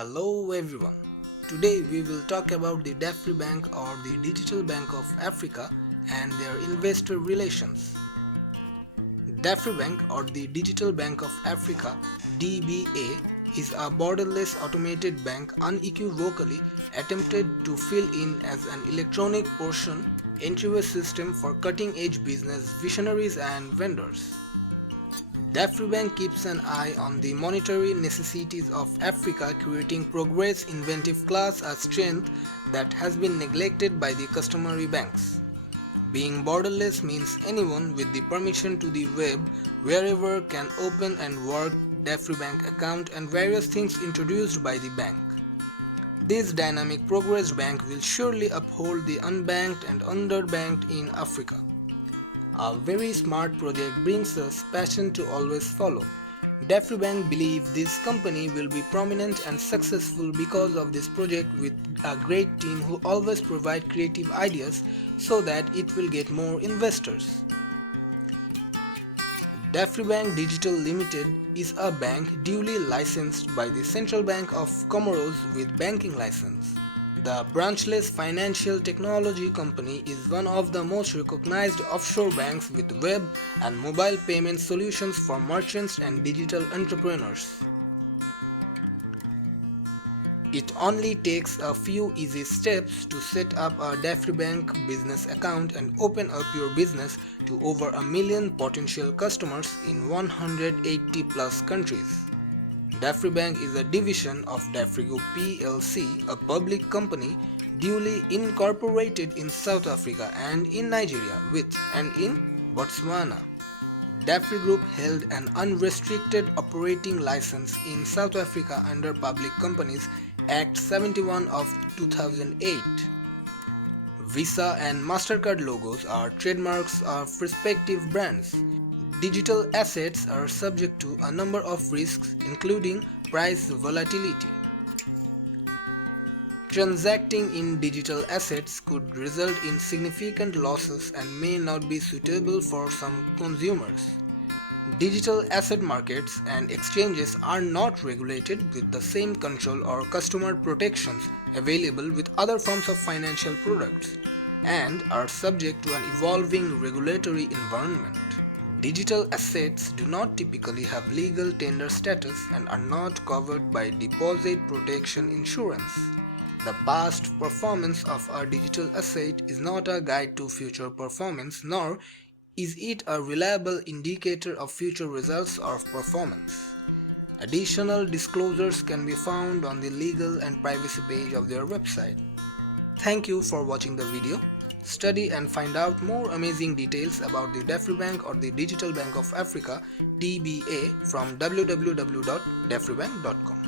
Hello everyone. Today we will talk about the DAFRI Bank or the Digital Bank of Africa and their investor relations. DAFRI Bank or the Digital Bank of Africa (DBA) is a borderless automated bank unequivocally attempted to fill in as an electronic portion entryway system for cutting-edge business visionaries and vendors. DAFRI Bank keeps an eye on the monetary necessities of Africa, creating progress inventive class, a strength that has been neglected by the customary banks. Being borderless means anyone with the permission to the web wherever can open and work DAFRI Bank account and various things introduced by the bank. This dynamic progress bank will surely uphold the unbanked and underbanked in Africa. A very smart project brings us passion to always follow. DAFRI Bank believes this company will be prominent and successful because of this project with a great team who always provide creative ideas so that it will get more investors. DAFRI Bank Digital Limited is a bank duly licensed by the Central Bank of Comoros with banking license. The branchless financial technology company is one of the most recognized offshore banks with web and mobile payment solutions for merchants and digital entrepreneurs. It only takes a few easy steps to set up a DAFRI Bank business account and open up your business to over a million potential customers in 180 plus countries. DAFRI Bank is a division of DAFRI Group plc, a public company duly incorporated in South Africa and in Nigeria and in Botswana. DAFRI Group held an unrestricted operating license in South Africa under Public Companies Act 71 of 2008. Visa and MasterCard logos are trademarks of respective brands. Digital assets are subject to a number of risks, including price volatility. Transacting in digital assets could result in significant losses and may not be suitable for some consumers. Digital asset markets and exchanges are not regulated with the same control or customer protections available with other forms of financial products and are subject to an evolving regulatory environment. Digital assets do not typically have legal tender status and are not covered by deposit protection insurance. The past performance of a digital asset is not a guide to future performance, nor is it a reliable indicator of future results or performance. Additional disclosures can be found on the legal and privacy page of their website. Thank you for watching the video. Study and find out more amazing details about the DAFRI Bank or the Digital Bank of Africa (DBA) from www.dafribank.com.